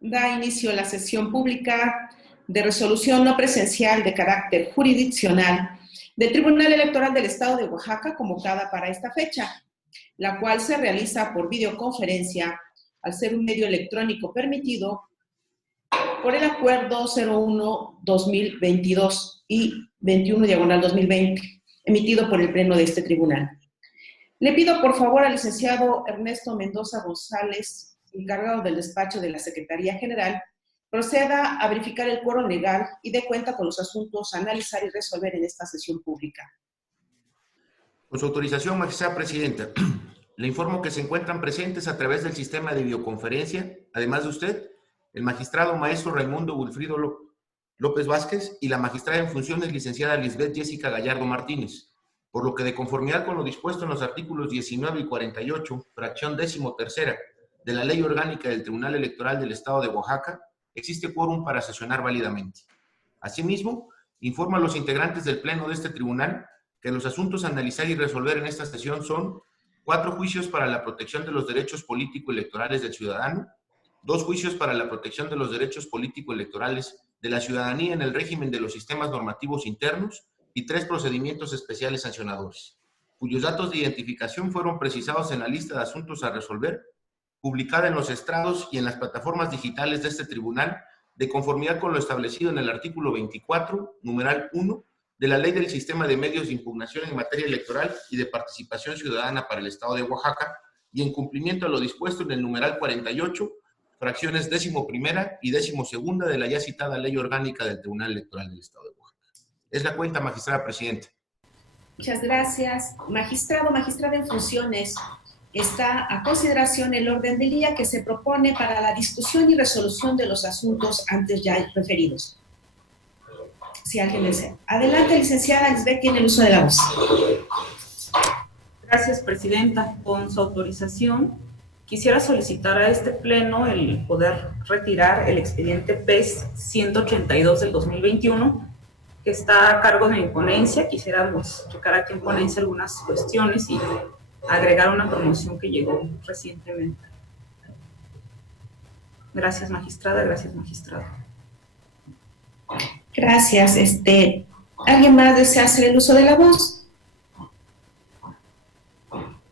Da inicio a la sesión pública de resolución no presencial de carácter jurisdiccional del Tribunal Electoral del Estado de Oaxaca, convocada para esta fecha, la cual se realiza por videoconferencia al ser un medio electrónico permitido por el Acuerdo 01-2022 y 21/2020, emitido por el Pleno de este Tribunal. Le pido por favor al licenciado Ernesto Mendoza González, encargado del despacho de la Secretaría General, proceda a verificar el quórum legal y dé cuenta con los asuntos a analizar y resolver en esta sesión pública. Con su autorización, magistrada presidenta, le informo que se encuentran presentes a través del sistema de videoconferencia, además de usted, el magistrado maestro Raimundo Wilfrido López Vázquez y la magistrada en funciones licenciada Lisbeth Jessica Gallardo Martínez, por lo que de conformidad con lo dispuesto en los artículos 19 y 48, fracción 13ª de la Ley Orgánica del Tribunal Electoral del Estado de Oaxaca, existe quórum para sesionar válidamente. Asimismo, informo a los integrantes del Pleno de este tribunal que los asuntos a analizar y resolver en esta sesión son 4 juicios para la protección de los derechos político-electorales del ciudadano, 2 juicios para la protección de los derechos político-electorales de la ciudadanía en el régimen de los sistemas normativos internos y 3 procedimientos especiales sancionadores, cuyos datos de identificación fueron precisados en la lista de asuntos a resolver, publicada en los estrados y en las plataformas digitales de este tribunal, de conformidad con lo establecido en el artículo 24, numeral 1, de la Ley del Sistema de Medios de Impugnación en materia electoral y de participación ciudadana para el Estado de Oaxaca, y en cumplimiento a lo dispuesto en el numeral 48, fracciones 11ª y 12ª de la ya citada Ley Orgánica del Tribunal Electoral del Estado de Oaxaca. Es la cuenta, magistrada presidenta. Muchas gracias. Magistrada en funciones, está a consideración el orden del día que se propone para la discusión y resolución de los asuntos antes ya referidos. Si alguien desea. Adelante, licenciada Lisbeth, tiene el uso de la voz. Gracias, presidenta. Con su autorización, quisiera solicitar a este pleno el poder retirar el expediente PES 182 del 2021, que está a cargo de mi ponencia. Quisiéramos checar aquí en ponencia algunas cuestiones y agregar una promoción que llegó recientemente. Gracias, magistrada. Gracias, magistrado. Gracias. ¿Alguien más desea hacer el uso de la voz?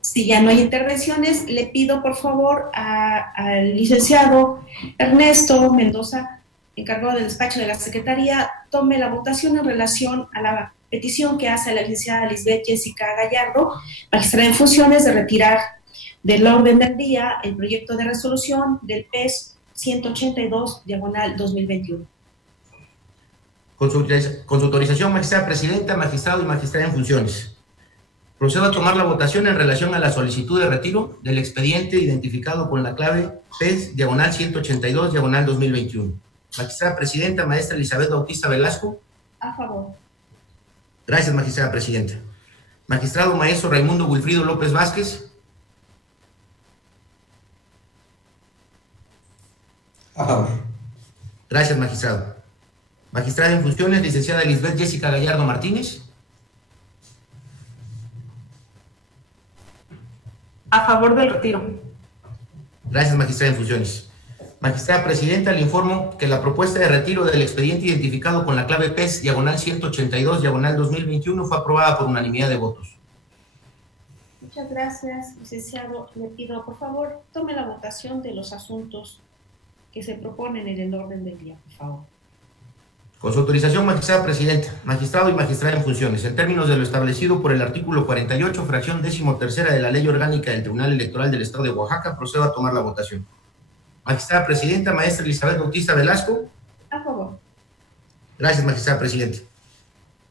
Si ya no hay intervenciones, le pido por favor al licenciado Ernesto Mendoza, encargado del despacho de la Secretaría, tome la votación en relación a la petición que hace la licenciada Lisbeth Jessica Gallardo, magistrada en funciones, de retirar del orden del día el proyecto de resolución del PES 182/2021. Con su autorización, magistrada presidenta, magistrado y magistrada en funciones, procedo a tomar la votación en relación a la solicitud de retiro del expediente identificado con la clave PES /182/2021. Magistrada presidenta, maestra Elizabeth Bautista Velasco. A favor. Gracias, magistrada presidenta. Magistrado maestro Raimundo Wilfrido López Vázquez. A favor. Gracias, magistrado. Magistrada en funciones, licenciada Lisbeth Jessica Gallardo Martínez. A favor del retiro. Gracias, magistrada en funciones. Magistrada presidenta, le informo que la propuesta de retiro del expediente identificado con la clave PES /182/2021 fue aprobada por unanimidad de votos. Muchas gracias, licenciado. Le pido, por favor, tome la votación de los asuntos que se proponen en el orden del día, por favor. Con su autorización, magistrada presidenta, magistrado y magistrada en funciones, en términos de lo establecido por el artículo 48, fracción 13ª de la Ley Orgánica del Tribunal Electoral del Estado de Oaxaca, procedo a tomar la votación. Magistrada presidenta, maestra Elizabeth Bautista Velasco. A favor. Gracias, magistrada presidenta.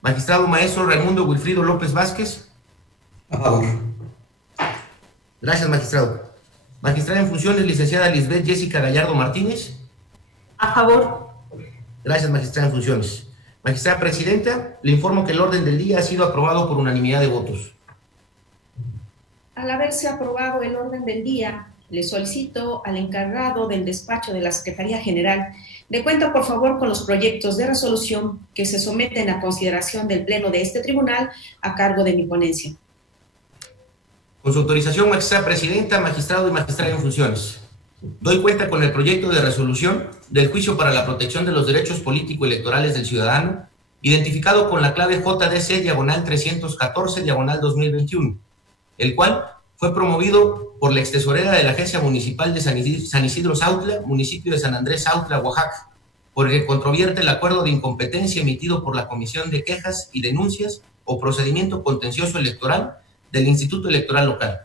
Magistrado maestro Raimundo Wilfrido López Vázquez. A favor. Gracias, magistrado. Magistrada en funciones, licenciada Lisbeth Jessica Gallardo Martínez. A favor. Gracias, magistrada en funciones. Magistrada presidenta, le informo que el orden del día ha sido aprobado por unanimidad de votos. Al haberse aprobado el orden del día, le solicito al encargado del despacho de la Secretaría General de cuenta, por favor, con los proyectos de resolución que se someten a consideración del Pleno de este tribunal a cargo de mi ponencia. Con su autorización, magistrada presidenta, magistrado y magistrada en funciones. Doy cuenta con el proyecto de resolución del juicio para la protección de los derechos político-electorales del ciudadano, identificado con la clave JDC-314-2021, el cual fue promovido por la extesorera de la Agencia Municipal de San Isidro Sautla, municipio de San Andrés Sautla, Oaxaca, porque controvierte el acuerdo de incompetencia emitido por la Comisión de Quejas y Denuncias o Procedimiento Contencioso Electoral del Instituto Electoral Local.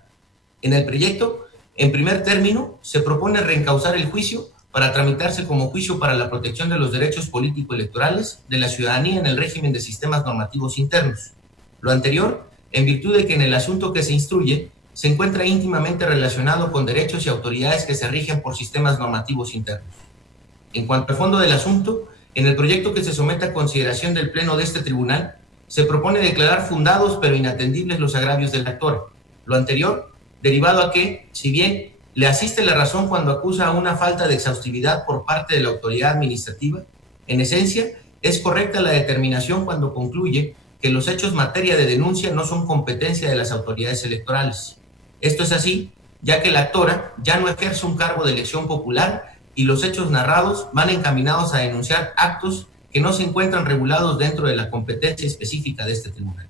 En el proyecto, en primer término, se propone reencauzar el juicio para tramitarse como juicio para la protección de los derechos político-electorales de la ciudadanía en el régimen de sistemas normativos internos. Lo anterior, en virtud de que en el asunto que se instruye se encuentra íntimamente relacionado con derechos y autoridades que se rigen por sistemas normativos internos. En cuanto al fondo del asunto, en el proyecto que se somete a consideración del Pleno de este tribunal, se propone declarar fundados pero inatendibles los agravios del actor. Lo anterior, derivado a que, si bien le asiste la razón cuando acusa a una falta de exhaustividad por parte de la autoridad administrativa, en esencia, es correcta la determinación cuando concluye que los hechos materia de denuncia no son competencia de las autoridades electorales. Esto es así, ya que la actora ya no ejerce un cargo de elección popular y los hechos narrados van encaminados a denunciar actos que no se encuentran regulados dentro de la competencia específica de este tribunal.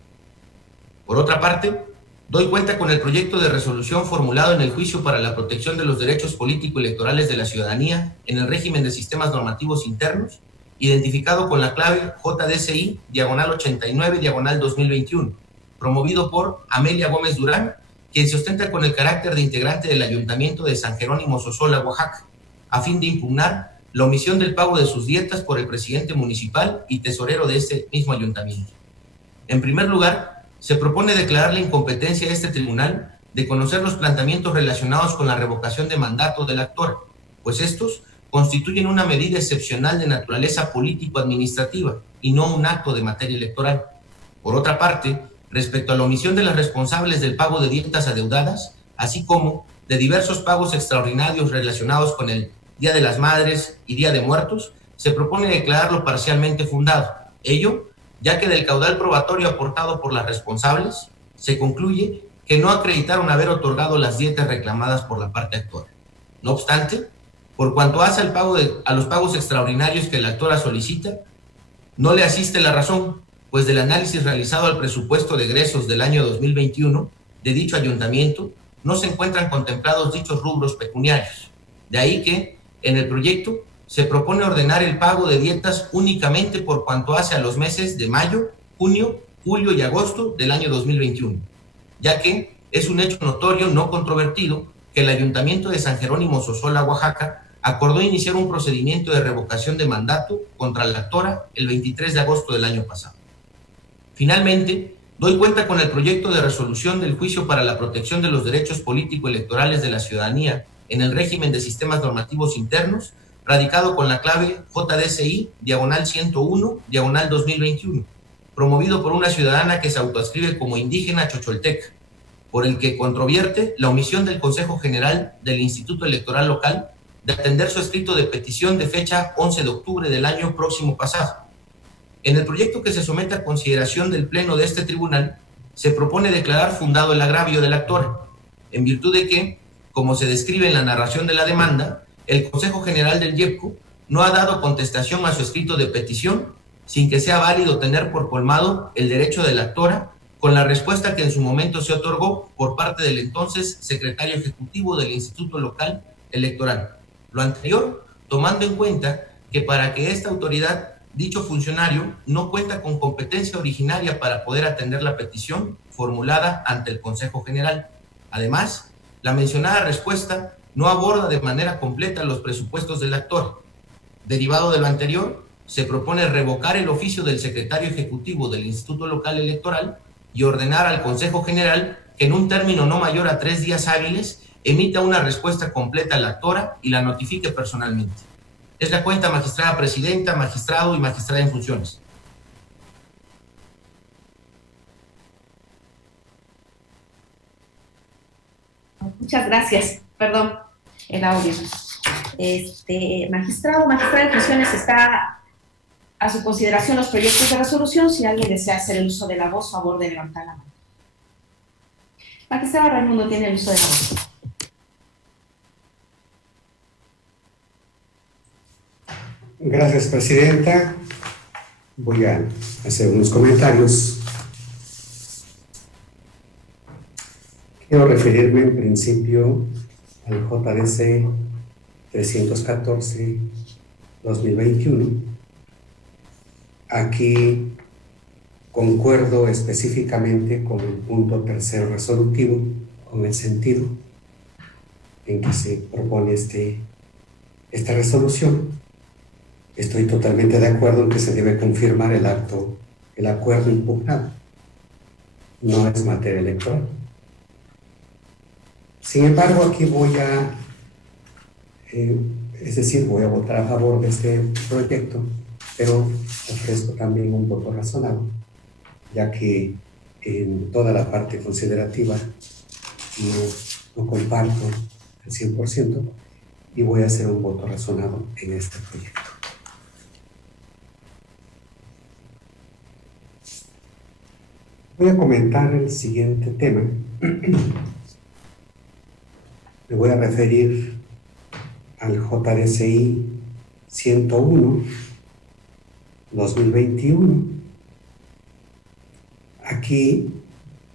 Por otra parte, doy cuenta con el proyecto de resolución formulado en el juicio para la protección de los derechos político-electorales de la ciudadanía en el régimen de sistemas normativos internos, identificado con la clave JDCI-89-2021, promovido por Amelia Gómez Durán, quien se ostenta con el carácter de integrante del Ayuntamiento de San Jerónimo Sosola, Oaxaca, a fin de impugnar la omisión del pago de sus dietas por el presidente municipal y tesorero de este mismo ayuntamiento. En primer lugar, se propone declarar la incompetencia de este tribunal de conocer los planteamientos relacionados con la revocación de mandato del actor, pues estos constituyen una medida excepcional de naturaleza político-administrativa y no un acto de materia electoral. Por otra parte, respecto a la omisión de las responsables del pago de dietas adeudadas, así como de diversos pagos extraordinarios relacionados con el Día de las Madres y Día de Muertos, se propone declararlo parcialmente fundado. Ello, ya que del caudal probatorio aportado por las responsables, se concluye que no acreditaron haber otorgado las dietas reclamadas por la parte actora. No obstante, por cuanto hace a los pagos extraordinarios que la actora solicita, no le asiste la razón, pues del análisis realizado al presupuesto de egresos del año 2021 de dicho ayuntamiento, no se encuentran contemplados dichos rubros pecuniarios. De ahí que, en el proyecto, se propone ordenar el pago de dietas únicamente por cuanto hace a los meses de mayo, junio, julio y agosto del año 2021, ya que es un hecho notorio no controvertido que el Ayuntamiento de San Jerónimo Sosola, Oaxaca, acordó iniciar un procedimiento de revocación de mandato contra la actora el 23 de agosto del año pasado. Finalmente, doy cuenta con el proyecto de resolución del juicio para la protección de los derechos político-electorales de la ciudadanía en el régimen de sistemas normativos internos, radicado con la clave JDCI-101-2021, promovido por una ciudadana que se autoadscribe como indígena chocholteca, por el que controvierte la omisión del Consejo General del Instituto Electoral Local de atender su escrito de petición de fecha 11 de octubre del año próximo pasado. En el proyecto que se somete a consideración del Pleno de este tribunal, se propone declarar fundado el agravio del actor, en virtud de que, como se describe en la narración de la demanda, el Consejo General del IEPCO no ha dado contestación a su escrito de petición sin que sea válido tener por colmado el derecho de la actora con la respuesta que en su momento se otorgó por parte del entonces secretario ejecutivo del Instituto Local Electoral. Lo anterior, tomando en cuenta que para que esta autoridad, dicho funcionario, no cuenta con competencia originaria para poder atender la petición formulada ante el Consejo General. Además, la mencionada respuesta no aborda de manera completa los presupuestos del actor. Derivado de lo anterior, se propone revocar el oficio del secretario ejecutivo del Instituto Local Electoral y ordenar al Consejo General que en un término no mayor a 3 días hábiles emita una respuesta completa a la actora y la notifique personalmente. Es la cuenta, magistrada presidenta, magistrado y magistrada en funciones. Muchas gracias. Perdón, el audio. Magistrado, magistrada en funciones, está a su consideración los proyectos de resolución. Si alguien desea hacer el uso de la voz, favor de levantar la mano. Magistrado Raimundo tiene el uso de la voz. Gracias, Presidenta. Voy a hacer unos comentarios. Quiero referirme en principio al JDC 314-2021. Aquí concuerdo específicamente con el punto tercero resolutivo, con el sentido en que se propone esta resolución. Estoy totalmente de acuerdo en que se debe confirmar el acuerdo impugnado. No es materia electoral. Sin embargo, aquí voy a votar a favor de este proyecto, pero ofrezco también un voto razonable, ya que en toda la parte considerativa no comparto al 100% y voy a hacer un voto razonado en este proyecto. Voy a comentar el siguiente tema. Me voy a referir al JDCI 101-2021. Aquí,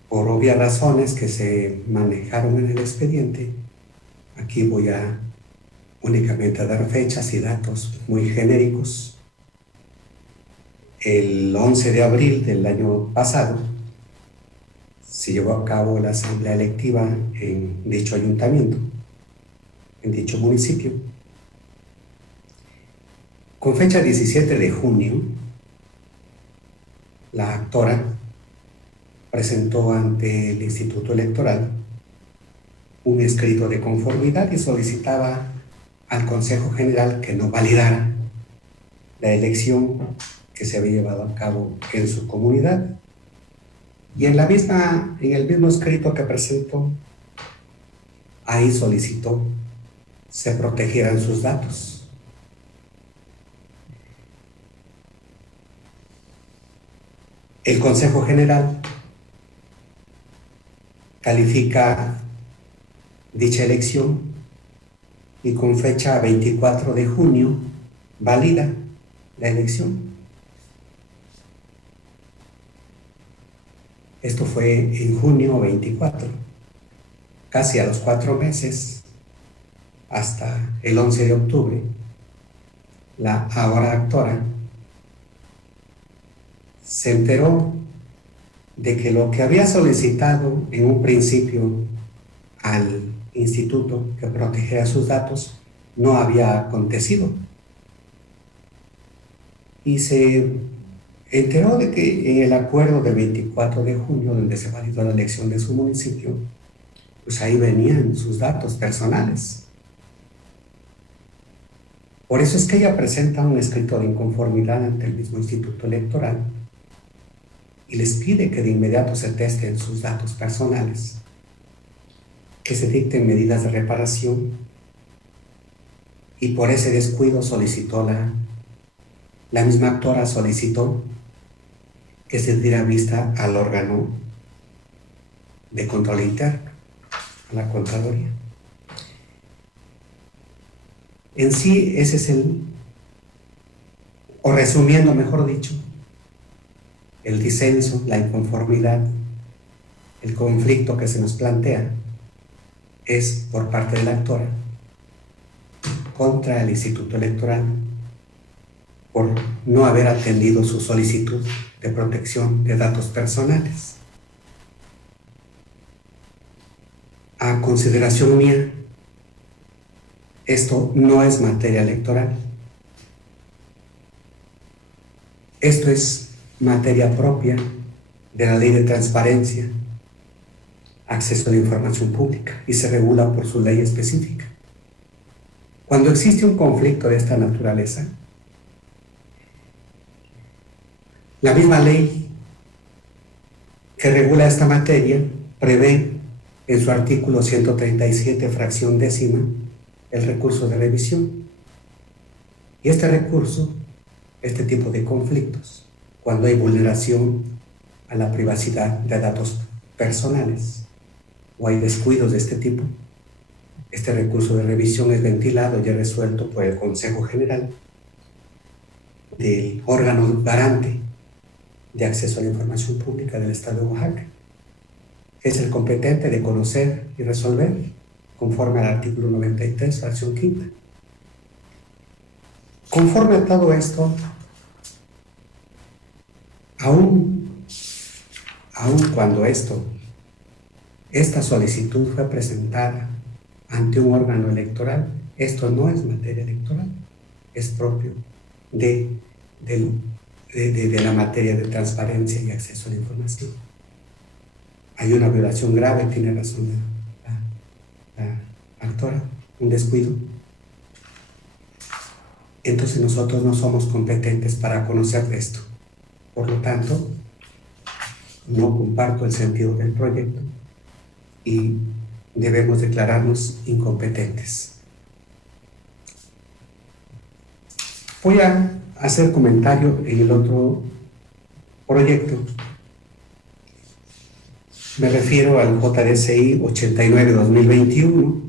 por obvias razones que se manejaron en el expediente, aquí voy a únicamente dar fechas y datos muy genéricos. El 11 de abril del año pasado se llevó a cabo la asamblea electiva en dicho ayuntamiento, en dicho municipio. Con fecha 17 de junio, la actora presentó ante el Instituto Electoral un escrito de conformidad y solicitaba al Consejo General que no validara la elección que se había llevado a cabo en su comunidad. Y en el mismo escrito que presentó, ahí solicitó se protegieran sus datos. El Consejo General califica dicha elección y con fecha 24 de junio valida la elección. Esto fue en junio 24, casi a los 4 meses, hasta el 11 de octubre, la ahora actora se enteró de que lo que había solicitado en un principio al instituto que protegiera sus datos no había acontecido. Y se enteró de que en el acuerdo del 24 de junio, donde se validó la elección de su municipio, pues ahí venían sus datos personales. Por eso es que ella presenta un escrito de inconformidad ante el mismo Instituto Electoral y les pide que de inmediato se testen sus datos personales, que se dicten medidas de reparación, y por ese descuido solicitó la misma actora solicitó que se diera vista al órgano de control interno, a la Contraloría. En sí, ese es o resumiendo mejor dicho, el disenso, la inconformidad, el conflicto que se nos plantea es por parte de la actora contra el Instituto Electoral por no haber atendido su solicitud de protección de datos personales. A consideración mía, esto no es materia electoral. Esto es materia propia de la Ley de Transparencia, Acceso a la Información Pública, y se regula por su ley específica. Cuando existe un conflicto de esta naturaleza, la misma ley que regula esta materia prevé en su artículo 137, fracción décima, el recurso de revisión. Y este recurso, este tipo de conflictos, cuando hay vulneración a la privacidad de datos personales o hay descuidos de este tipo, este recurso de revisión es ventilado y es resuelto por el Consejo General del órgano garante de acceso a la información pública del Estado de Oaxaca. Es el competente de conocer y resolver conforme al artículo 93, fracción quinta. Conforme a todo esto, aún cuando esta solicitud fue presentada ante un órgano electoral, esto no es materia electoral, es propio de la materia de transparencia y acceso a la información. Hay una violación grave, tiene razón la actora, un descuido. Entonces nosotros no somos competentes para conocer de esto. Por lo tanto, no comparto el sentido del proyecto y debemos declararnos incompetentes. Voy a hacer comentario en el otro proyecto. Me refiero al JDCI 89-2021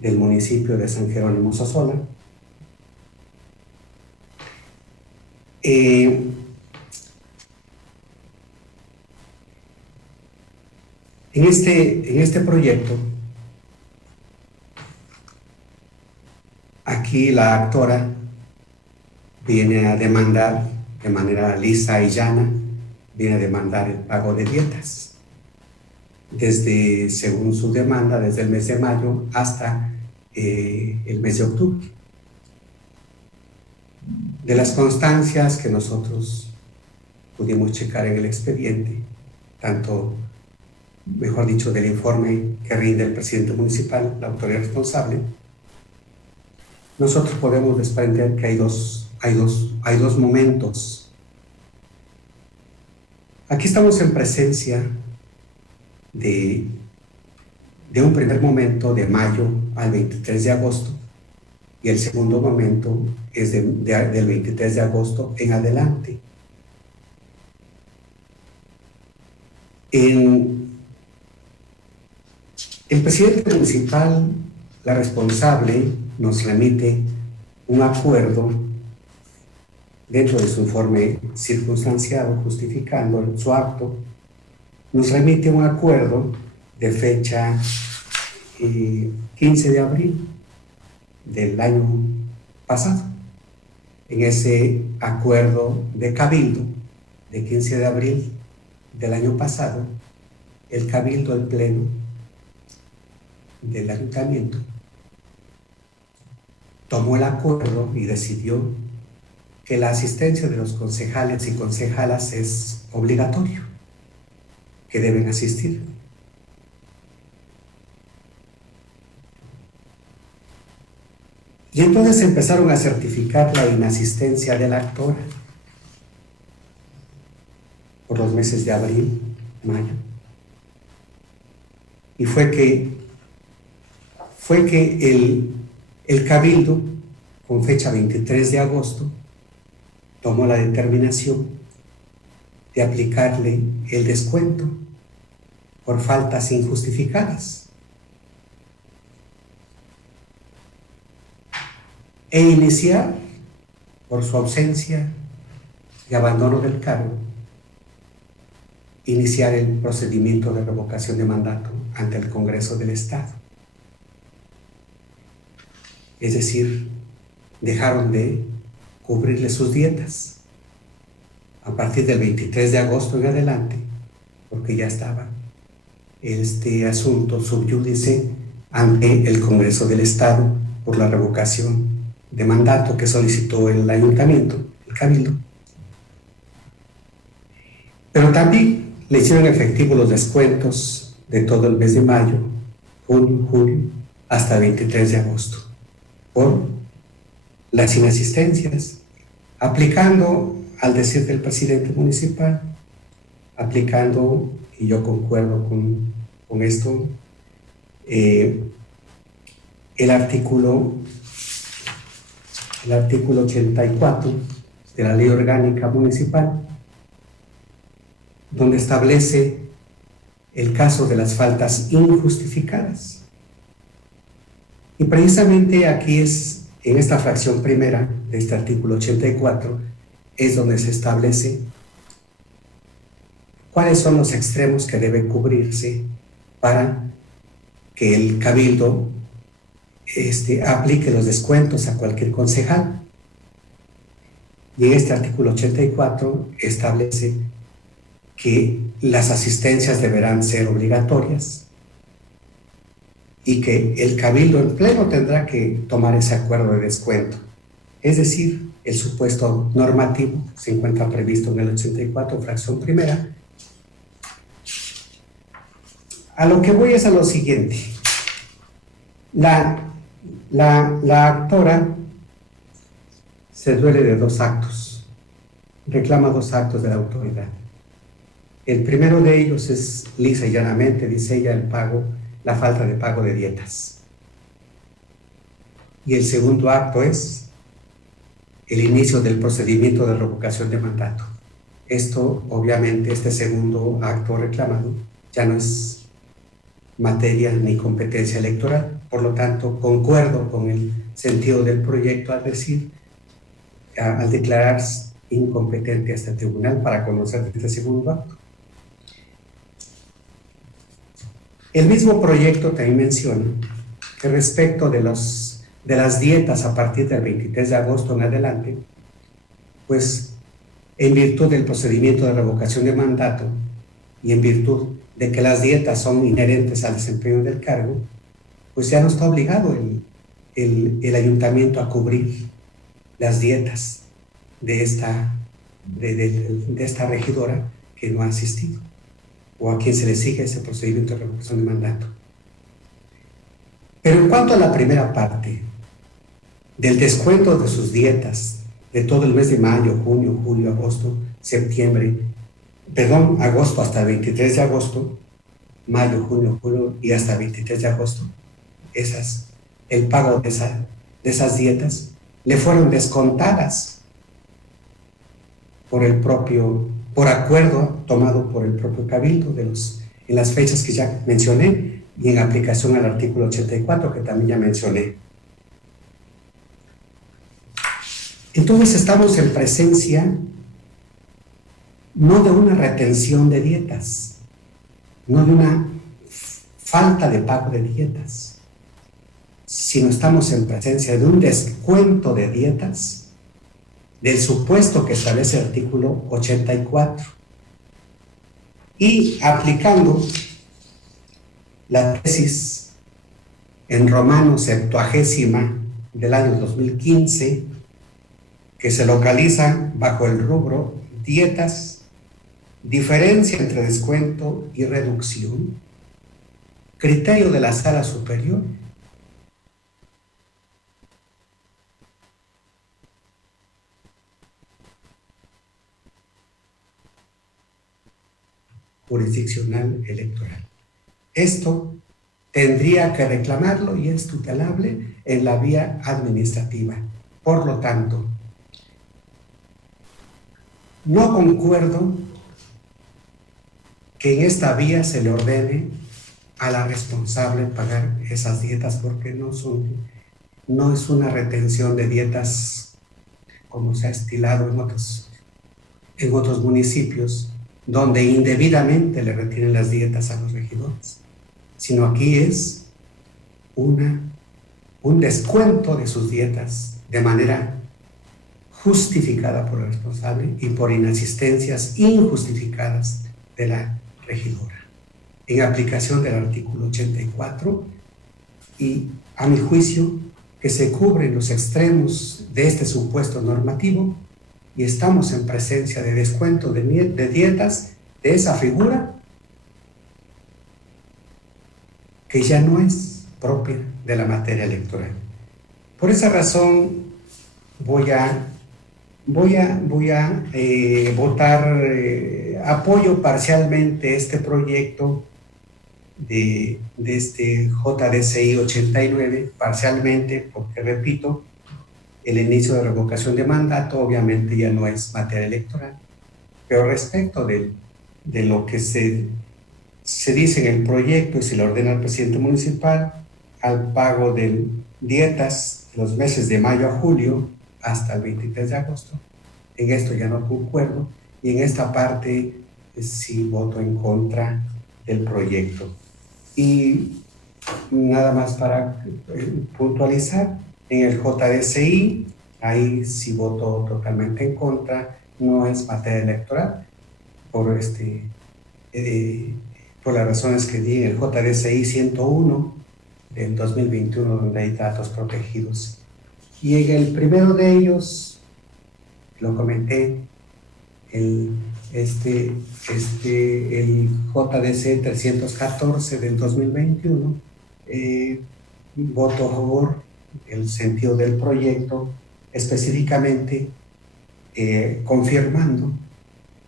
del municipio de San Jerónimo Sosola. En este proyecto, aquí la actora viene a demandar de manera lisa y llana, viene a demandar el pago de dietas. Según su demanda, desde el mes de mayo hasta el mes de octubre. De las constancias que nosotros pudimos checar en el expediente, mejor dicho, del informe que rinde el presidente municipal, la autoridad responsable, nosotros podemos desprender que hay dos momentos. Aquí estamos en presencia de un primer momento de mayo al 23 de agosto y el segundo momento es del 23 de agosto en adelante. El presidente municipal, la responsable, nos remite un acuerdo dentro de su informe circunstanciado justificando su acto, nos remite un acuerdo de fecha 15 de abril del año pasado. En ese acuerdo de cabildo de 15 de abril del año pasado, el cabildo, el pleno del ayuntamiento, tomó el acuerdo y decidió que la asistencia de los concejales y concejalas es obligatorio, que deben asistir. Y entonces empezaron a certificar la inasistencia de la actora por los meses de abril, mayo. Y fue que el cabildo, con fecha 23 de agosto, tomó la determinación de aplicarle el descuento por faltas injustificadas e iniciar, por su ausencia y abandono del cargo, iniciar el procedimiento de revocación de mandato ante el Congreso del Estado. Es decir, dejaron de cubrirle sus dietas a partir del 23 de agosto en adelante, porque ya estaba este asunto sub iudice ante el Congreso del Estado por la revocación de mandato que solicitó el ayuntamiento, el cabildo. Pero también le hicieron efectivos los descuentos de todo el mes de mayo, junio, julio, hasta el 23 de agosto, por las inasistencias, aplicando, al decir del presidente municipal, aplicando, y yo concuerdo con esto, el artículo 84 de la Ley Orgánica Municipal, donde establece el caso de las faltas injustificadas. Y precisamente aquí es en esta fracción primera de este artículo 84 es donde se establece cuáles son los extremos que debe cubrirse para que el cabildo aplique los descuentos a cualquier concejal. Y en este artículo 84 establece que las asistencias deberán ser obligatorias y que el cabildo en pleno tendrá que tomar ese acuerdo de descuento. Es decir, el supuesto normativo se encuentra previsto en el 84, fracción primera. A lo que voy es a lo siguiente. La actora se duele de 2 actos, reclama 2 actos de la autoridad. El primero de ellos es lisa y llanamente, dice ella, la falta de pago de dietas. Y el segundo acto es el inicio del procedimiento de revocación de mandato. Esto, obviamente, este segundo acto reclamado ya no es materia ni competencia electoral. Por lo tanto, concuerdo con el sentido del proyecto al declarar incompetente a este tribunal para conocer este segundo acto. El mismo proyecto también menciona que respecto de las dietas a partir del 23 de agosto en adelante, pues en virtud del procedimiento de revocación de mandato y en virtud de que las dietas son inherentes al desempeño del cargo, pues ya no está obligado el ayuntamiento a cubrir las dietas de esta regidora que no ha asistido o a quien se le sigue ese procedimiento de revocación de mandato. Pero en cuanto a la primera parte del descuento de sus dietas de todo el mes de mayo, junio, julio, agosto, agosto hasta el 23 de agosto, mayo, junio, julio y hasta el 23 de agosto, el pago de esas dietas le fueron descontadas por acuerdo tomado por el propio cabildo en las fechas que ya mencioné y en aplicación al artículo 84 que también ya mencioné. Entonces estamos en presencia no de una retención de dietas, no de una falta de pago de dietas, sino estamos en presencia de un descuento de dietas del supuesto que establece el artículo 84 y aplicando la tesis en Romano 70 del año 2015 que se localiza bajo el rubro dietas, diferencia entre descuento y reducción, criterio de la sala superior, jurisdiccional electoral. Esto tendría que reclamarlo y es tutelable en la vía administrativa. Por lo tanto, no concuerdo que en esta vía se le ordene a la responsable pagar esas dietas porque no es una retención de dietas como se ha estilado en otros municipios donde indebidamente le retienen las dietas a los regidores, sino aquí es un descuento de sus dietas de manera justificada por el responsable y por inasistencias injustificadas de la regidora, en aplicación del artículo 84 y, a mi juicio, que se cubren los extremos de este supuesto normativo y estamos en presencia de descuento de dietas de esa figura que ya no es propia de la materia electoral. Por esa razón voy a votar, apoyo parcialmente este proyecto de este JDCI 89, parcialmente, porque repito, el inicio de revocación de mandato obviamente ya no es materia electoral, pero respecto de lo que se dice en el proyecto y se le ordena al presidente municipal, al pago de dietas los meses de mayo a julio hasta el 23 de agosto. En esto ya no concuerdo y en esta parte sí voto en contra del proyecto. Y nada más para puntualizar, en el JDCI, ahí sí voto totalmente en contra, no es materia electoral, por las razones que di en el JDCI 101 del 2021, donde hay datos protegidos. Y en el primero de ellos, lo comenté, el JDC 314 del 2021, voto a favor el sentido del proyecto, específicamente confirmando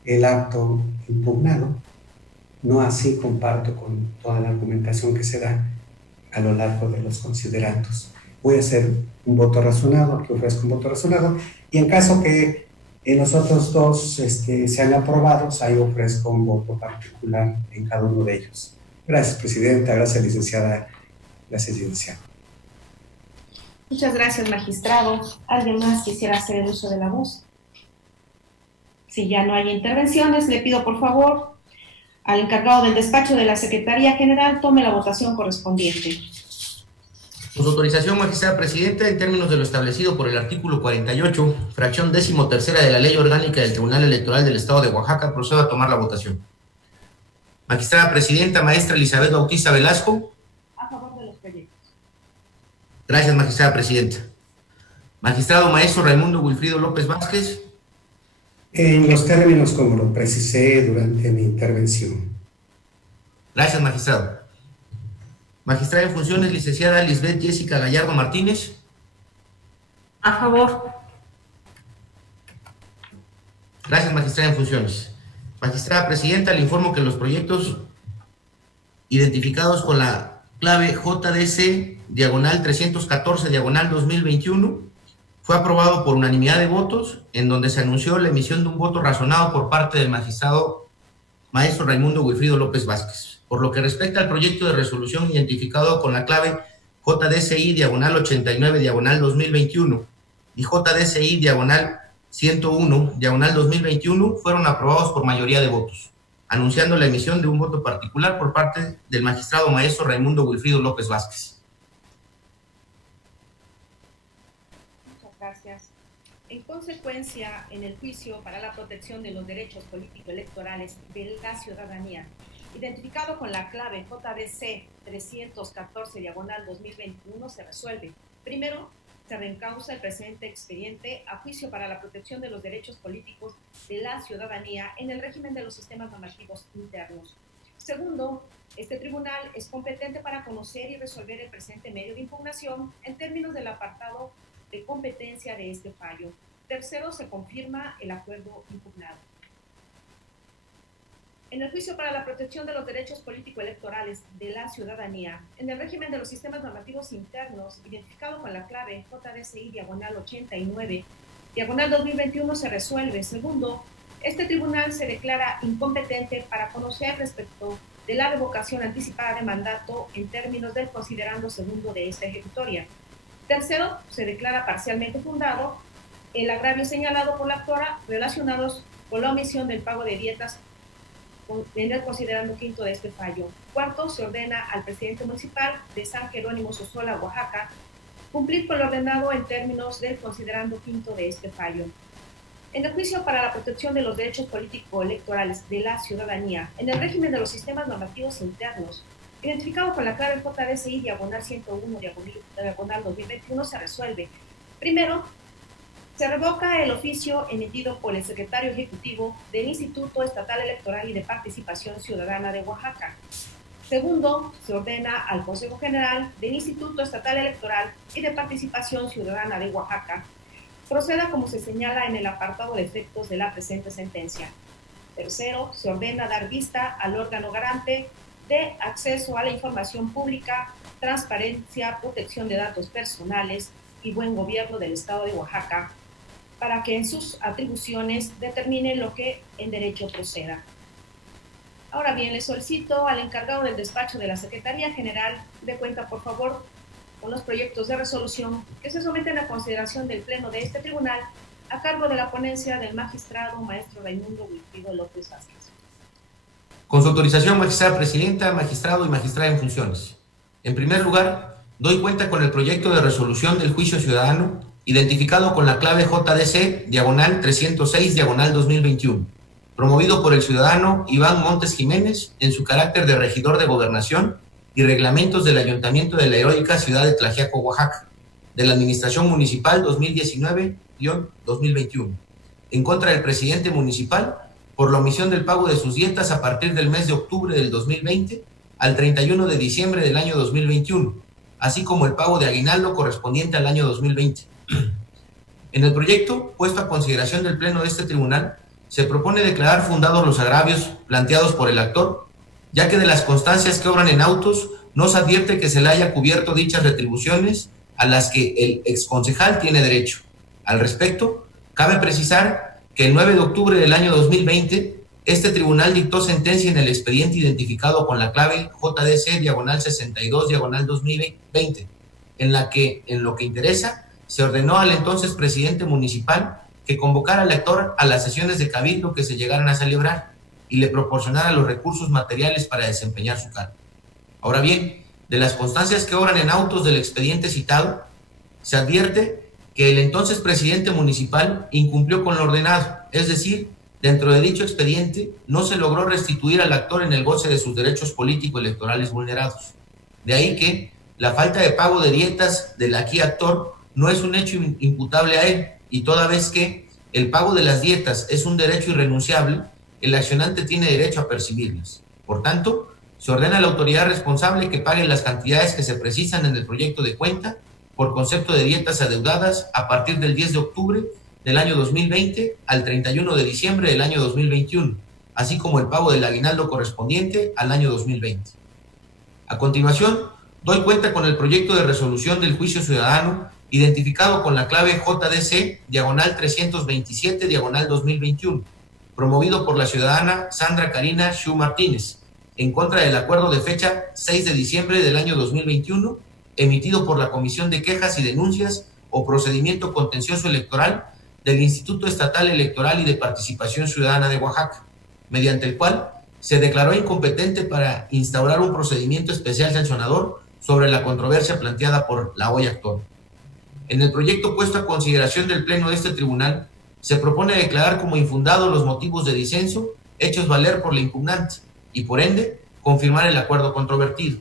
el acto impugnado. No así comparto con toda la argumentación que se da a lo largo de los considerandos. Voy a hacer un voto razonado, que ofrezco un voto razonado, y en caso que los otros dos sean aprobados, ahí ofrezco un voto particular en cada uno de ellos. Gracias, presidenta. Gracias, licenciada. Gracias, licenciado. Muchas gracias, magistrado. ¿Alguien más quisiera hacer el uso de la voz? Si ya no hay intervenciones, le pido por favor al encargado del despacho de la Secretaría General tome la votación correspondiente. Con su autorización, magistrada presidenta, en términos de lo establecido por el artículo 48, fracción 13ª de la Ley Orgánica del Tribunal Electoral del Estado de Oaxaca, procedo a tomar la votación. Magistrada presidenta, maestra Elizabeth Bautista Velasco. A favor de los proyectos. Gracias, magistrada presidenta. Magistrado maestro Raimundo Wilfrido López Vázquez. En los términos como lo precisé durante mi intervención. Gracias, magistrado. Magistrada en funciones, licenciada Lisbeth Jessica Gallardo Martínez. A favor. Gracias, magistrada en funciones. Magistrada presidenta, le informo que los proyectos identificados con la clave JDC/314/2021 fue aprobado por unanimidad de votos, en donde se anunció la emisión de un voto razonado por parte del magistrado maestro Raimundo Wilfrido López Vázquez. Por lo que respecta al proyecto de resolución identificado con la clave JDCI/89/2021 y JDCI/101/2021 fueron aprobados por mayoría de votos, anunciando la emisión de un voto particular por parte del magistrado maestro Raimundo Wilfrido López Vázquez. Gracias. En consecuencia, en el juicio para la protección de los derechos político-electorales de la ciudadanía, identificado con la clave JDC 314/2021, se resuelve. Primero, se reencausa el presente expediente a juicio para la protección de los derechos políticos de la ciudadanía en el régimen de los sistemas normativos internos. Segundo, este tribunal es competente para conocer y resolver el presente medio de impugnación en términos del apartado de competencia de este fallo. Tercero, se confirma el acuerdo impugnado. En el juicio para la protección de los derechos político-electorales de la ciudadanía, en el régimen de los sistemas normativos internos, identificado con la clave JDCI/89/2021, se resuelve. Segundo, este tribunal se declara incompetente para conocer respecto de la revocación anticipada de mandato en términos del considerando segundo de esta ejecutoria. Tercero, se declara parcialmente fundado el agravio señalado por la actora relacionados con la omisión del pago de dietas en el considerando quinto de este fallo. Cuarto, se ordena al presidente municipal de San Jerónimo Sosola, Oaxaca, cumplir con lo ordenado en términos del considerando quinto de este fallo. En el juicio para la protección de los derechos político-electorales de la ciudadanía, en el régimen de los sistemas normativos internos, identificado con la clave JDCI/101/2021, se resuelve. Primero, se revoca el oficio emitido por el secretario ejecutivo del Instituto Estatal Electoral y de Participación Ciudadana de Oaxaca. Segundo, se ordena al Consejo General del Instituto Estatal Electoral y de Participación Ciudadana de Oaxaca proceda como se señala en el apartado de efectos de la presente sentencia. Tercero, se ordena dar vista al órgano garante de acceso a la información pública, transparencia, protección de datos personales y buen gobierno del Estado de Oaxaca, para que en sus atribuciones determine lo que en derecho proceda. Ahora bien, le solicito al encargado del despacho de la Secretaría General de cuenta, por favor, con los proyectos de resolución que se someten a consideración del Pleno de este tribunal a cargo de la ponencia del magistrado maestro Raimundo Wilfrido López Vázquez. Con su autorización, magistrada presidenta, magistrado y magistrada en funciones. En primer lugar, doy cuenta con el proyecto de resolución del juicio ciudadano identificado con la clave JDC, diagonal 306, diagonal 2021, promovido por el ciudadano Iván Montes Jiménez en su carácter de regidor de Gobernación y Reglamentos del Ayuntamiento de la heroica ciudad de Tlaxiaco, Oaxaca, de la Administración Municipal 2019-2021, en contra del presidente municipal por la omisión del pago de sus dietas a partir del mes de octubre del 2020 al 31 de diciembre del año 2021, así como el pago de aguinaldo correspondiente al año 2020. En el proyecto, puesto a consideración del Pleno de este tribunal, se propone declarar fundados los agravios planteados por el actor, ya que de las constancias que obran en autos no se advierte que se le haya cubierto dichas retribuciones a las que el exconcejal tiene derecho. Al respecto, cabe precisar que el 9 de octubre del año 2020, este tribunal dictó sentencia en el expediente identificado con la clave JDC, diagonal 62, diagonal 2020, en la que, en lo que interesa, se ordenó al entonces presidente municipal que convocara al actor a las sesiones de cabildo que se llegaran a celebrar y le proporcionara los recursos materiales para desempeñar su cargo. Ahora bien, de las constancias que obran en autos del expediente citado, se advierte que el entonces presidente municipal incumplió con lo ordenado, es decir, dentro de dicho expediente no se logró restituir al actor en el goce de sus derechos político-electorales vulnerados. De ahí que la falta de pago de dietas del aquí actor no es un hecho imputable a él, y toda vez que el pago de las dietas es un derecho irrenunciable, el accionante tiene derecho a percibirlas. Por tanto, se ordena a la autoridad responsable que pague las cantidades que se precisan en el proyecto de cuenta por concepto de dietas adeudadas a partir del 10 de octubre del año 2020 al 31 de diciembre del año 2021, así como el pago del aguinaldo correspondiente al año 2020. A continuación, doy cuenta con el proyecto de resolución del juicio ciudadano identificado con la clave JDC, diagonal 327, diagonal 2021, promovido por la ciudadana Sandra Karina Xu Martínez, en contra del acuerdo de fecha 6 de diciembre del año 2021, emitido por la Comisión de Quejas y Denuncias o Procedimiento Contencioso Electoral del Instituto Estatal Electoral y de Participación Ciudadana de Oaxaca, mediante el cual se declaró incompetente para instaurar un procedimiento especial sancionador sobre la controversia planteada por la hoy actor. En el proyecto puesto a consideración del Pleno de este tribunal, se propone declarar como infundados los motivos de disenso hechos valer por la impugnante y, por ende, confirmar el acuerdo controvertido.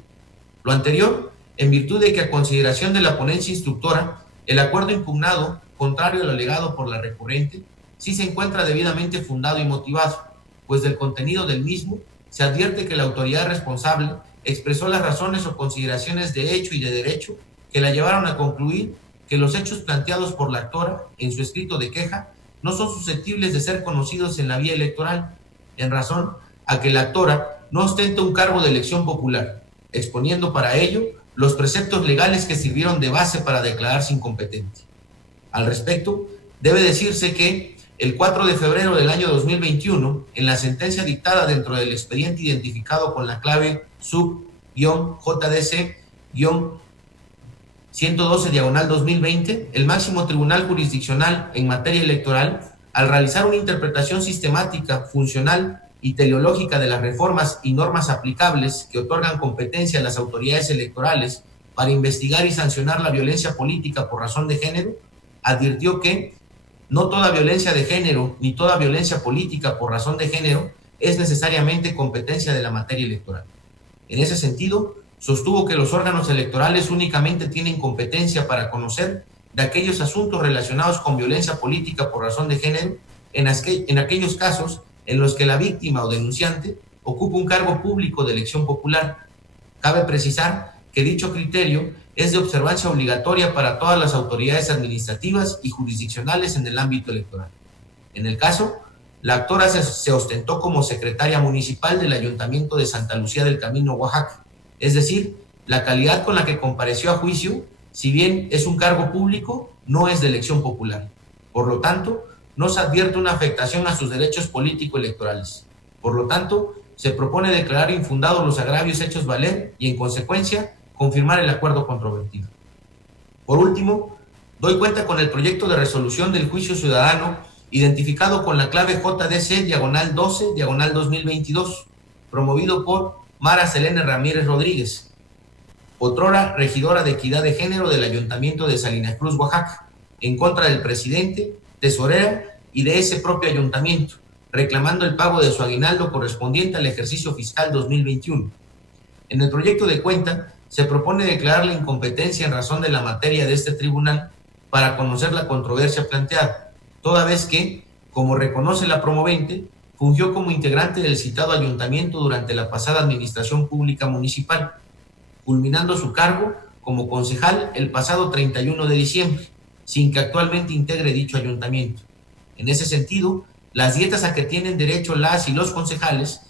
Lo anterior, en virtud de que a consideración de la ponencia instructora, el acuerdo impugnado, contrario a lo alegado por la recurrente, sí se encuentra debidamente fundado y motivado, pues del contenido del mismo se advierte que la autoridad responsable expresó las razones o consideraciones de hecho y de derecho que la llevaron a concluir que los hechos planteados por la actora en su escrito de queja no son susceptibles de ser conocidos en la vía electoral, en razón a que la actora no ostenta un cargo de elección popular, exponiendo para ello los preceptos legales que sirvieron de base para declararse incompetente. Al respecto, debe decirse que el 4 de febrero del año 2021, en la sentencia dictada dentro del expediente identificado con la clave sub-JDC-112 diagonal 2020, el máximo tribunal jurisdiccional en materia electoral, al realizar una interpretación sistemática, funcional y teleológica de las reformas y normas aplicables que otorgan competencia a las autoridades electorales para investigar y sancionar la violencia política por razón de género, advirtió que no toda violencia de género ni toda violencia política por razón de género es necesariamente competencia de la materia electoral. En ese sentido, sostuvo que los órganos electorales únicamente tienen competencia para conocer de aquellos asuntos relacionados con violencia política por razón de género en aquellos casos en los que la víctima o denunciante ocupa un cargo público de elección popular. Cabe precisar que dicho criterio es de observancia obligatoria para todas las autoridades administrativas y jurisdiccionales en el ámbito electoral. En el caso, la actora se ostentó como secretaria municipal del Ayuntamiento de Santa Lucía del Camino, Oaxaca, es decir, la calidad con la que compareció a juicio, si bien es un cargo público, no es de elección popular. Por lo tanto, no se advierte una afectación a sus derechos político-electorales. Por lo tanto, se propone declarar infundados los agravios hechos valer y, en consecuencia, confirmar el acuerdo controvertido. Por último, doy cuenta con el proyecto de resolución del juicio ciudadano identificado con la clave JDC-12-2022, promovido por Mara Selene Ramírez Rodríguez, otrora regidora de Equidad de Género del Ayuntamiento de Salina Cruz, Oaxaca, en contra del presidente, tesorera y de ese propio ayuntamiento, reclamando el pago de su aguinaldo correspondiente al ejercicio fiscal 2021. En el proyecto de cuenta se propone declarar la incompetencia en razón de la materia de este tribunal para conocer la controversia planteada, toda vez que, como reconoce la promovente, fungió como integrante del citado ayuntamiento durante la pasada administración pública municipal, culminando su cargo como concejal el pasado 31 de diciembre, sin que actualmente integre dicho ayuntamiento. En ese sentido, las dietas a que tienen derecho las y los concejales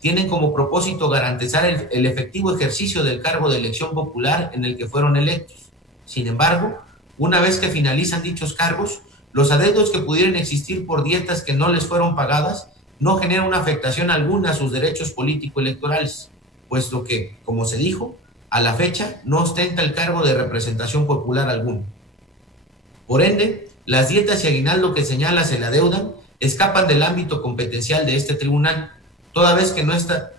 tienen como propósito garantizar el efectivo ejercicio del cargo de elección popular en el que fueron electos. Sin embargo, una vez que finalizan dichos cargos, los adeudos que pudieran existir por dietas que no les fueron pagadas no generan una afectación alguna a sus derechos político-electorales, puesto que, como se dijo, a la fecha no ostenta el cargo de representación popular alguno. Por ende, las dietas y aguinaldo que señala se le adeudan escapan del ámbito competencial de este tribunal, toda vez que no está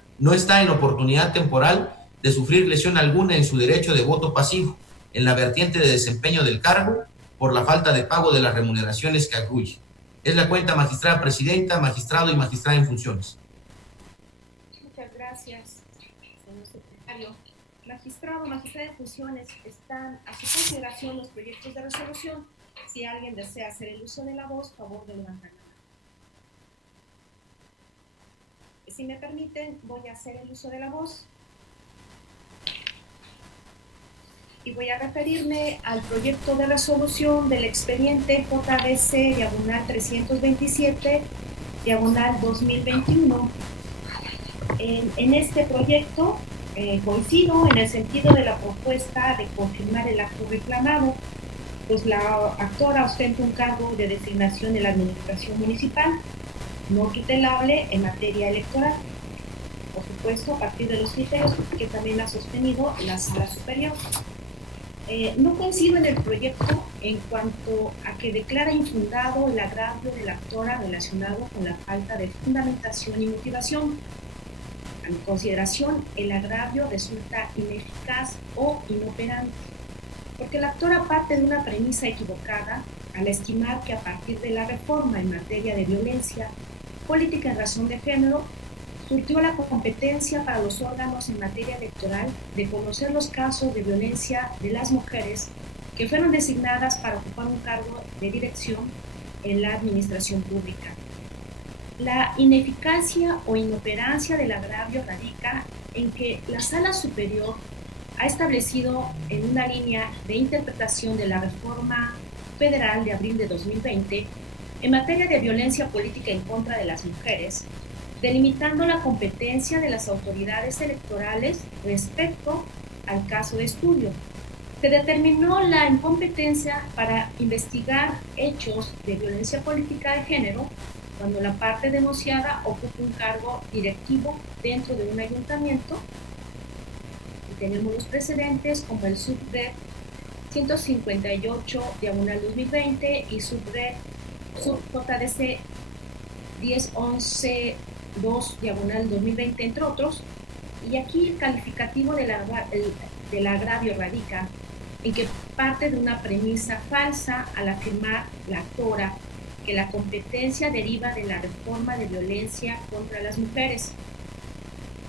en oportunidad temporal de sufrir lesión alguna en su derecho de voto pasivo, en la vertiente de desempeño del cargo, por la falta de pago de las remuneraciones que accruye. Es la cuenta, magistrada presidenta, magistrado y magistrada en funciones. Muchas gracias, señor secretario. Magistrado, magistrada en funciones, están a su consideración los proyectos de resolución. Si alguien desea hacer el uso de la voz, favor de levantar la mano. Si me permiten, voy a hacer el uso de la voz. Y voy a referirme al proyecto de resolución del expediente JDC-327-2021. En este proyecto coincido en el sentido de la propuesta de confirmar el acto reclamado, pues la actora ostenta un cargo de designación en la administración municipal, no tutelable en materia electoral, por supuesto a partir de los criterios que también ha sostenido la Sala Superior. No coincido en el proyecto en cuanto a que declara infundado el agravio de la actora relacionado con la falta de fundamentación y motivación. A mi consideración, el agravio resulta ineficaz o inoperante, porque la actora parte de una premisa equivocada al estimar que a partir de la reforma en materia de violencia política en razón de género, surtió la competencia para los órganos en materia electoral de conocer los casos de violencia de las mujeres que fueron designadas para ocupar un cargo de dirección en la administración pública. La ineficacia o inoperancia del agravio radica en que la Sala Superior ha establecido en una línea de interpretación de la reforma federal de abril de 2020 en materia de violencia política en contra de las mujeres, delimitando la competencia de las autoridades electorales respecto al caso de estudio. Se determinó la incompetencia para investigar hechos de violencia política de género cuando la parte denunciada ocupa un cargo directivo dentro de un ayuntamiento. Y tenemos los precedentes como el subred 158/2020 y subred sub-JDC 1011-2/2020, entre otros. Y aquí el calificativo del agravio radica en que parte de una premisa falsa al afirmar la actora que la competencia deriva de la reforma de violencia contra las mujeres,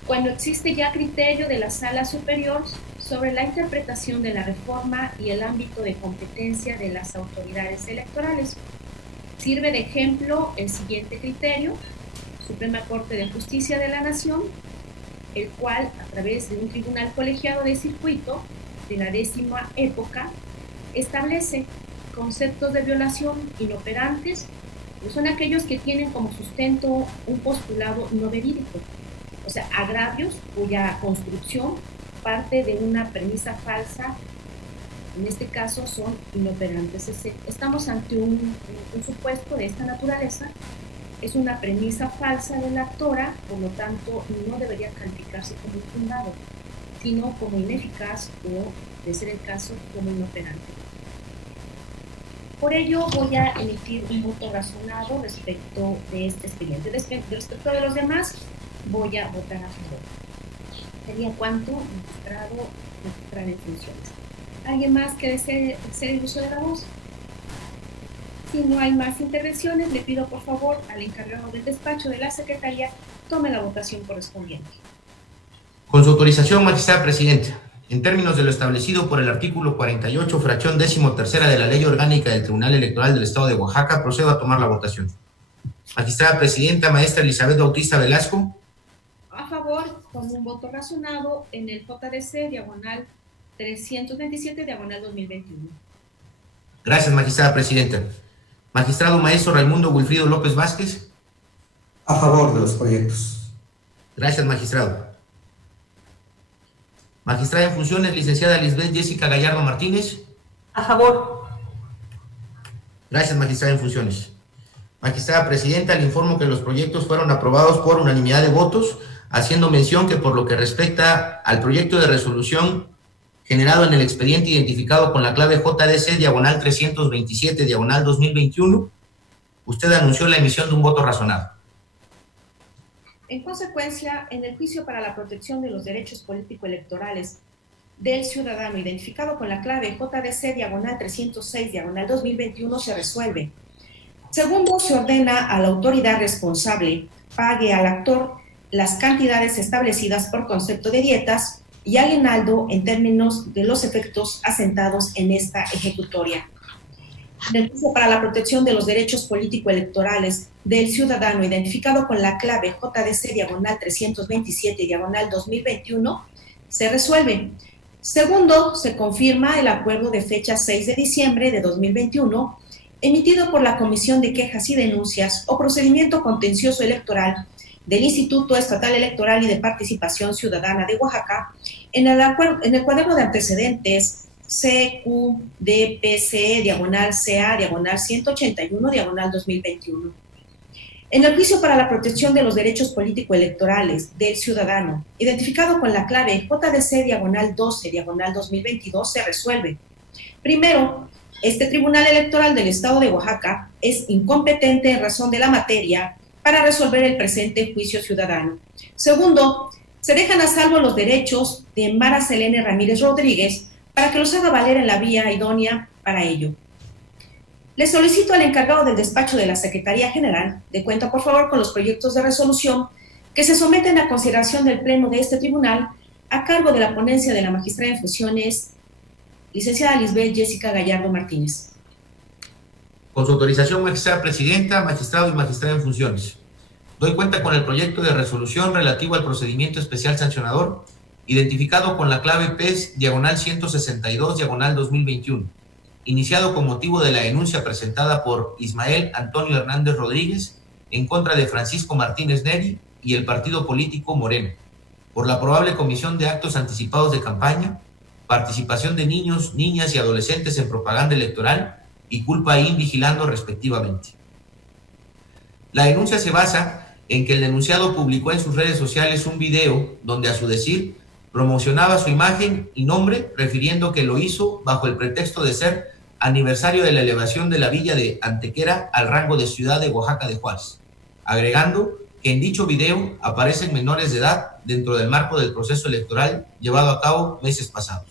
cuando existe ya criterio de la Sala Superior sobre la interpretación de la reforma y el ámbito de competencia de las autoridades electorales. Sirve de ejemplo el siguiente criterio: Suprema Corte de Justicia de la Nación, el cual, a través de un tribunal colegiado de circuito de la 10ª época, establece conceptos de violación inoperantes, que son aquellos que tienen como sustento un postulado no verídico, o sea, agravios cuya construcción parte de una premisa falsa. En este caso son inoperantes. Estamos ante un supuesto de esta naturaleza. Es una premisa falsa de la actora, por lo tanto no debería calificarse como infundado, sino como ineficaz o, de ser el caso, como inoperante. Por ello voy a emitir un voto razonado respecto de este expediente. Respecto de los demás, voy a votar a favor. ¿Sería cuánto? Magistrada en funciones. ¿Alguien más que desee hacer el uso de la voz? Si no hay más intervenciones, le pido por favor al encargado del despacho de la Secretaría tome la votación correspondiente. Con su autorización, magistrada presidenta, en términos de lo establecido por el artículo 48, fracción 13ª de la Ley Orgánica del Tribunal Electoral del Estado de Oaxaca, procedo a tomar la votación. Magistrada presidenta, maestra Elizabeth Bautista Velasco. A favor, con un voto razonado en el JDC, diagonal 327, diagonal 2021. Gracias, magistrada presidenta. Magistrado maestro Raimundo Wilfrido López Vázquez. A favor de los proyectos. Gracias, magistrado. Magistrada en funciones, licenciada Lisbeth Jessica Gallardo Martínez. A favor. Gracias, magistrada en funciones. Magistrada presidenta, le informo que los proyectos fueron aprobados por unanimidad de votos, haciendo mención que por lo que respecta al proyecto de resolución generado en el expediente identificado con la clave JDC diagonal 327 diagonal 2021, usted anunció la emisión de un voto razonado. En consecuencia, en el juicio para la protección de los derechos político-electorales del ciudadano identificado con la clave JDC diagonal 306 diagonal 2021 se resuelve. Segundo, se ordena a la autoridad responsable pague al actor las cantidades establecidas por concepto de dietas y aguinaldo en términos de los efectos asentados en esta ejecutoria. En el juicio para la protección de los derechos político-electorales del ciudadano identificado con la clave JDC diagonal 327 diagonal 2021 se resuelve. Segundo, se confirma el acuerdo de fecha 6 de diciembre de 2021 emitido por la Comisión de Quejas y Denuncias o Procedimiento Contencioso Electoral del Instituto Estatal Electoral y de Participación Ciudadana de Oaxaca en el cuaderno de antecedentes CQDPCE diagonal CA diagonal 181 diagonal 2021. En el juicio para la protección de los derechos político-electorales del ciudadano, identificado con la clave JDC diagonal 12 diagonal 2022, se resuelve. Primero, este Tribunal Electoral del Estado de Oaxaca es incompetente en razón de la materia para resolver el presente juicio ciudadano. Segundo, se dejan a salvo los derechos de Mara Selene Ramírez Rodríguez para que los haga valer en la vía idónea para ello. Le solicito al encargado del despacho de la Secretaría General de cuenta, por favor, con los proyectos de resolución que se someten a consideración del Pleno de este tribunal a cargo de la ponencia de la magistrada en funciones, licenciada Lisbeth Jessica Gallardo Martínez. Con su autorización, magistrada presidenta, magistrado y magistrada en funciones, doy cuenta con el proyecto de resolución relativo al procedimiento especial sancionador, identificado con la clave PES diagonal 162 diagonal 2021, iniciado con motivo de la denuncia presentada por Ismael Antonio Hernández Rodríguez en contra de Francisco Martínez Neri y el partido político Morena, por la probable comisión de actos anticipados de campaña, participación de niños, niñas y adolescentes en propaganda electoral y culpa in vigilando respectivamente. La denuncia se basa en que el denunciado publicó en sus redes sociales un video donde, a su decir, promocionaba su imagen y nombre, refiriendo que lo hizo bajo el pretexto de ser aniversario de la elevación de la villa de Antequera al rango de ciudad de Oaxaca de Juárez, agregando que en dicho video aparecen menores de edad dentro del marco del proceso electoral llevado a cabo meses pasados.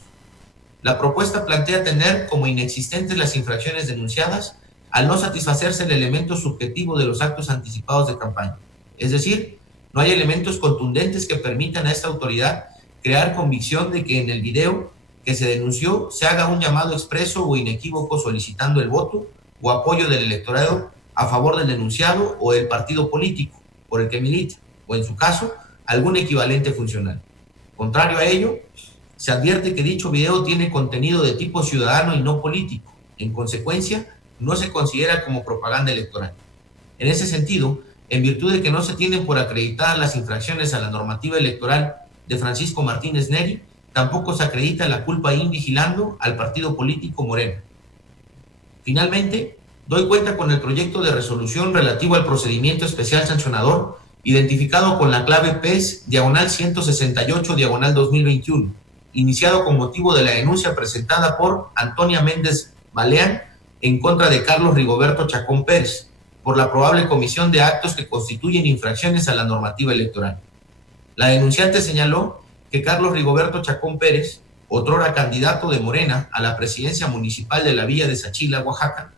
La propuesta plantea tener como inexistentes las infracciones denunciadas al no satisfacerse el elemento subjetivo de los actos anticipados de campaña. Es decir, no hay elementos contundentes que permitan a esta autoridad crear convicción de que en el video que se denunció se haga un llamado expreso o inequívoco solicitando el voto o apoyo del electorado a favor del denunciado o del partido político por el que milita, o en su caso, algún equivalente funcional. Contrario a ello, se advierte que dicho video tiene contenido de tipo ciudadano y no político. En consecuencia, no se considera como propaganda electoral. En ese sentido, en virtud de que no se tienen por acreditadas las infracciones a la normativa electoral de Francisco Martínez Neri, tampoco se acredita la culpa in vigilando al partido político Morena. Finalmente, doy cuenta con el proyecto de resolución relativo al procedimiento especial sancionador, identificado con la clave PES diagonal 168 diagonal 2021, iniciado con motivo de la denuncia presentada por Antonia Méndez Baleán en contra de Carlos Rigoberto Chacón Pérez por la probable comisión de actos que constituyen infracciones a la normativa electoral. La denunciante señaló que Carlos Rigoberto Chacón Pérez, otrora candidato de Morena a la presidencia municipal de la villa de Sachila, Oaxaca,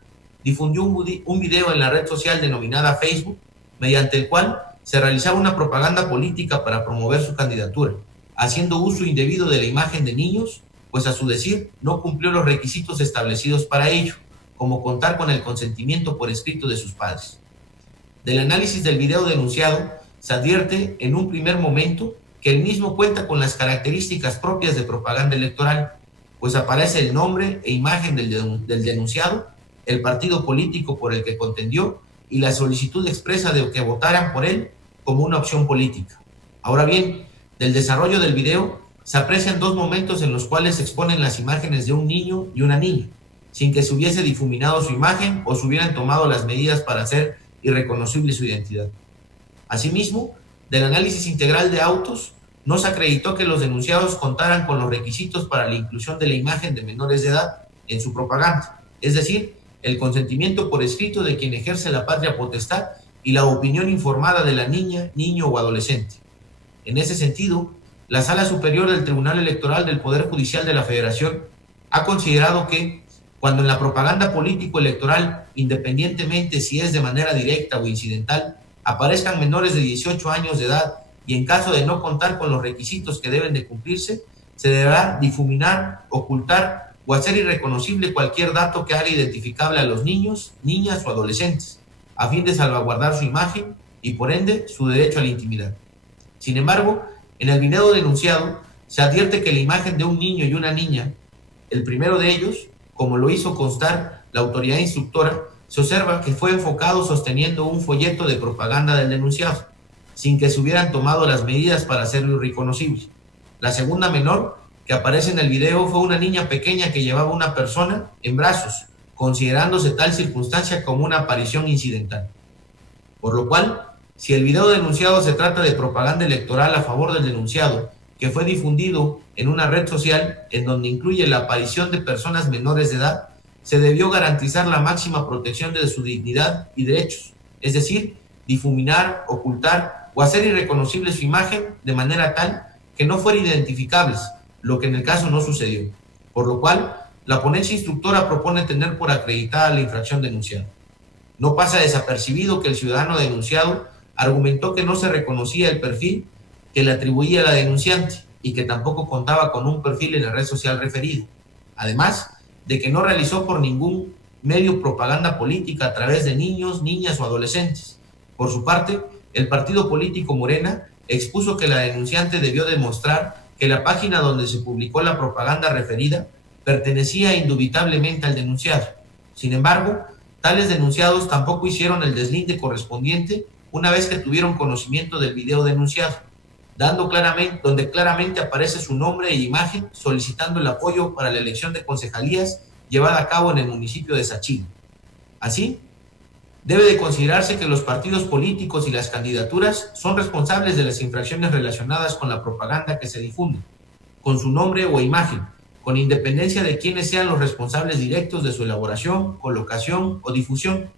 difundió un video en la red social denominada Facebook, mediante el cual se realizaba una propaganda política para promover su candidatura, haciendo uso indebido de la imagen de niños, pues a su decir no cumplió los requisitos establecidos para ello, como contar con el consentimiento por escrito de sus padres. Del análisis del video denunciado, se advierte en un primer momento que el mismo cuenta con las características propias de propaganda electoral, pues aparece el nombre e imagen del denunciado, el partido político por el que contendió y la solicitud expresa de que votaran por él como una opción política. Ahora bien, del desarrollo del video se aprecian dos momentos en los cuales se exponen las imágenes de un niño y una niña, sin que se hubiese difuminado su imagen o se hubieran tomado las medidas para hacer irreconocible su identidad. Asimismo, del análisis integral de autos, no se acreditó que los denunciados contaran con los requisitos para la inclusión de la imagen de menores de edad en su propaganda, es decir, el consentimiento por escrito de quien ejerce la patria potestad y la opinión informada de la niña, niño o adolescente. En ese sentido, la Sala Superior del Tribunal Electoral del Poder Judicial de la Federación ha considerado que, cuando en la propaganda político-electoral, independientemente si es de manera directa o incidental, aparezcan menores de 18 años de edad y en caso de no contar con los requisitos que deben de cumplirse, se deberá difuminar, ocultar o hacer irreconocible cualquier dato que haga identificable a los niños, niñas o adolescentes, a fin de salvaguardar su imagen y, por ende, su derecho a la intimidad. Sin embargo, en el video denunciado, se advierte que la imagen de un niño y una niña, el primero de ellos, como lo hizo constar la autoridad instructora, se observa que fue enfocado sosteniendo un folleto de propaganda del denunciado, sin que se hubieran tomado las medidas para hacerlo irreconocible. La segunda menor que aparece en el video fue una niña pequeña que llevaba una persona en brazos, considerándose tal circunstancia como una aparición incidental. Por lo cual, si el video denunciado se trata de propaganda electoral a favor del denunciado, que fue difundido en una red social en donde incluye la aparición de personas menores de edad, se debió garantizar la máxima protección de su dignidad y derechos, es decir, difuminar, ocultar o hacer irreconocible su imagen de manera tal que no fuera identificables, lo que en el caso no sucedió, por lo cual la ponencia instructora propone tener por acreditada la infracción denunciada. No pasa desapercibido que el ciudadano denunciado argumentó que no se reconocía el perfil que le atribuía a la denunciante y que tampoco contaba con un perfil en la red social referida, además de que no realizó por ningún medio propaganda política a través de niños, niñas o adolescentes. Por su parte, el partido político Morena expuso que la denunciante debió demostrar que la página donde se publicó la propaganda referida pertenecía indubitablemente al denunciado. Sin embargo, tales denunciados tampoco hicieron el deslinde correspondiente una vez que tuvieron conocimiento del video denunciado, donde claramente aparece su nombre e imagen solicitando el apoyo para la elección de concejalías llevada a cabo en el municipio de Sachila. Así, debe de considerarse que los partidos políticos y las candidaturas son responsables de las infracciones relacionadas con la propaganda que se difunde, con su nombre o imagen, con independencia de quiénes sean los responsables directos de su elaboración, colocación o difusión,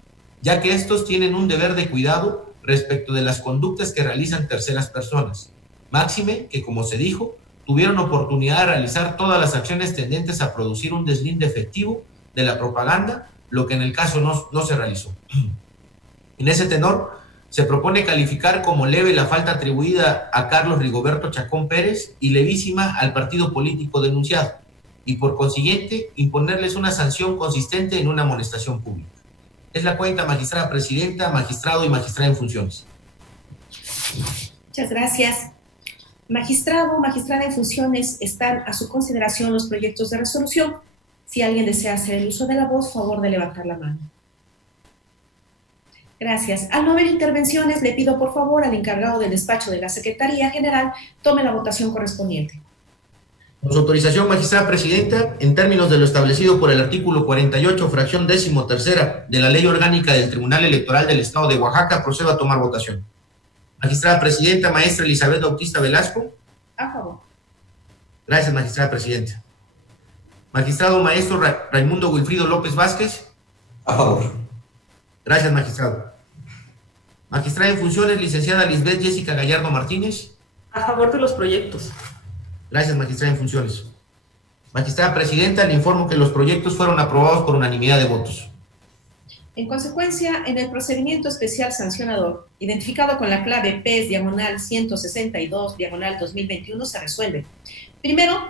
ya que estos tienen un deber de cuidado respecto de las conductas que realizan terceras personas. Máxime que, como se dijo, tuvieron oportunidad de realizar todas las acciones tendentes a producir un deslinde efectivo de la propaganda, lo que en el caso no se realizó. En ese tenor, se propone calificar como leve la falta atribuida a Carlos Rigoberto Chacón Pérez y levísima al partido político denunciado, y por consiguiente imponerles una sanción consistente en una amonestación pública. Es la cuenta, magistrada presidenta, magistrado y magistrada en funciones. Muchas gracias. Magistrado, magistrada en funciones, están a su consideración los proyectos de resolución. Si alguien desea hacer el uso de la voz, favor de levantar la mano. Gracias. Al no haber intervenciones, le pido por favor al encargado del despacho de la Secretaría General tome la votación correspondiente. Con su autorización, magistrada presidenta, en términos de lo establecido por el artículo 48, fracción 13ª de la Ley Orgánica del Tribunal Electoral del Estado de Oaxaca, procedo a tomar votación. Magistrada presidenta, maestra Elizabeth Bautista Velasco. A favor. Gracias, magistrada presidenta. Magistrado maestro Raimundo Wilfrido López Vázquez. A favor. Gracias, magistrado. Magistrada en funciones, licenciada Lisbeth Jessica Gallardo Martínez. A favor de los proyectos. Gracias, magistrada en funciones. Magistrada presidenta, le informo que los proyectos fueron aprobados por unanimidad de votos. En consecuencia, en el procedimiento especial sancionador, identificado con la clave PES/162/2021, se resuelve. Primero,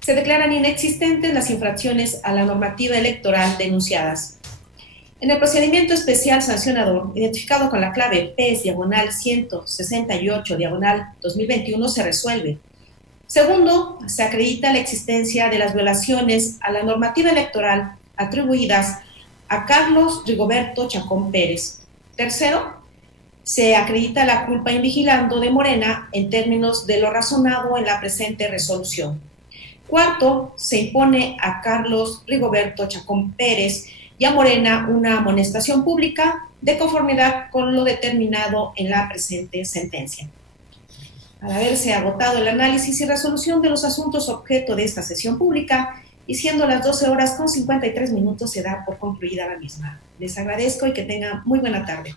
se declaran inexistentes las infracciones a la normativa electoral denunciadas. En el procedimiento especial sancionador, identificado con la clave PES/168/2021, se resuelve. Segundo, se acredita la existencia de las violaciones a la normativa electoral atribuidas a Carlos Rigoberto Chacón Pérez. Tercero, se acredita la culpa invigilando de Morena en términos de lo razonado en la presente resolución. Cuarto, se impone a Carlos Rigoberto Chacón Pérez y a Morena una amonestación pública de conformidad con lo determinado en la presente sentencia. Al haberse agotado el análisis y resolución de los asuntos objeto de esta sesión pública, y siendo las 12:53, se da por concluida la misma. Les agradezco y que tengan muy buena tarde.